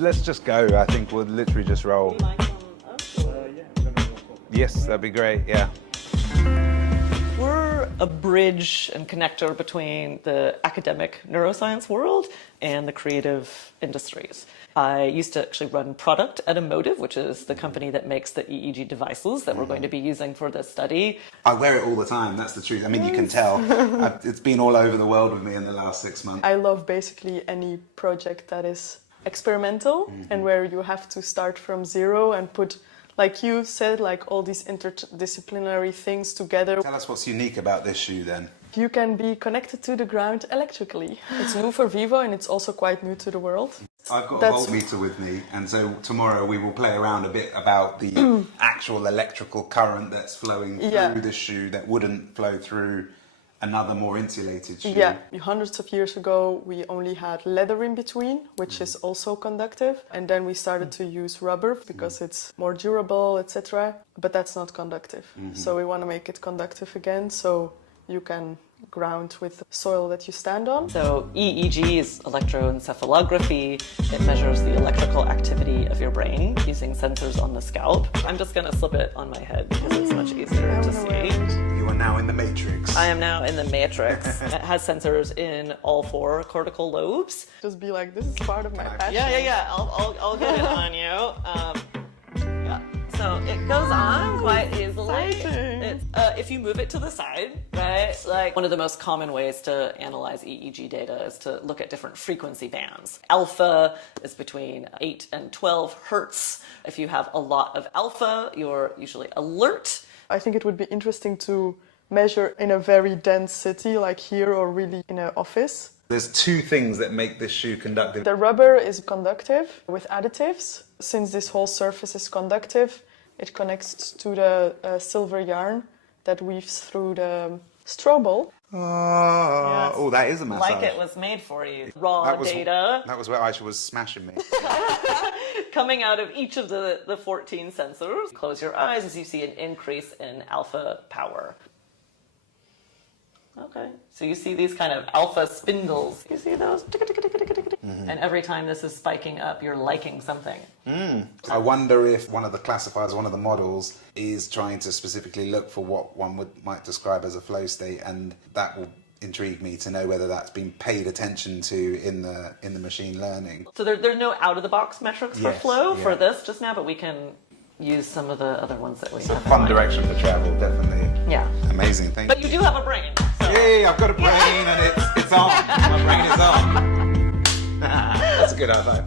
Let's just go. I think we'll literally just roll. Yes, that'd be great, yeah. We're a bridge and connector between the academic neuroscience world and the creative industries. I used to actually run product at Emotive, which is the company that makes the EEG devices that we're going to be using for this study. I wear it all the time, that's the truth. I mean, you can tell. It's been all over the world with me in the last 6 months. I love basically any project that is experimental and where you have to start from zero and put, like you said, like all these interdisciplinary things together. Tell us what's unique about this shoe then. You can be connected to the ground electrically. It's new for Vivo and it's also quite new to the world. I've got a voltmeter with me, and so tomorrow we will play around a bit about the actual electrical current that's flowing through the shoe that wouldn't flow through another more insulated shoe. Yeah, hundreds of years ago we only had leather in between, which is also conductive, and then we started to use rubber because it's more durable, etc. But that's not conductive. So we want to make it conductive again, so you can ground with the soil that you stand on. So EEG is electroencephalography. It measures the electrical activity of your brain using sensors on the scalp. I'm just going to slip it on my head because it's much easier to see. You are now in the matrix. I am now in the matrix. It has sensors in all 4 cortical lobes. Just be like, this is part of my passion. Yeah. I'll get it on you. So it goes on quite easily. If you move it to the side, right? Like one of the most common ways to analyze EEG data is to look at different frequency bands. Alpha is between 8 and 12 hertz. If you have a lot of alpha, you're usually alert. I think it would be interesting to measure in a very dense city like here or really in an office. There's 2 things that make this shoe conductive. The rubber is conductive with additives. Since this whole surface is conductive, it connects to the silver yarn that weaves through the straw ball. Oh, that is a massage. Like it was made for you. Raw data. That was where Aisha was smashing me. Coming out of each of the 14 sensors. Close your eyes as you see an increase in alpha power. Okay, so you see these kind of alpha spindles. You see those? And every time this is spiking up, you're liking something. I wonder if one of the classifiers, one of the models, is trying to specifically look for what one might describe as a flow state, and that will intrigue me to know whether that's been paid attention to in the machine learning. So there's no out-of-the-box metrics for flow for this just now, but we can use some of the other ones that we have. Fun direction for travel, definitely. Yeah. Amazing, thank you. But you do have a brain. So. Yeah, I've got a brain and it's on. My brain is on. That's a good high five.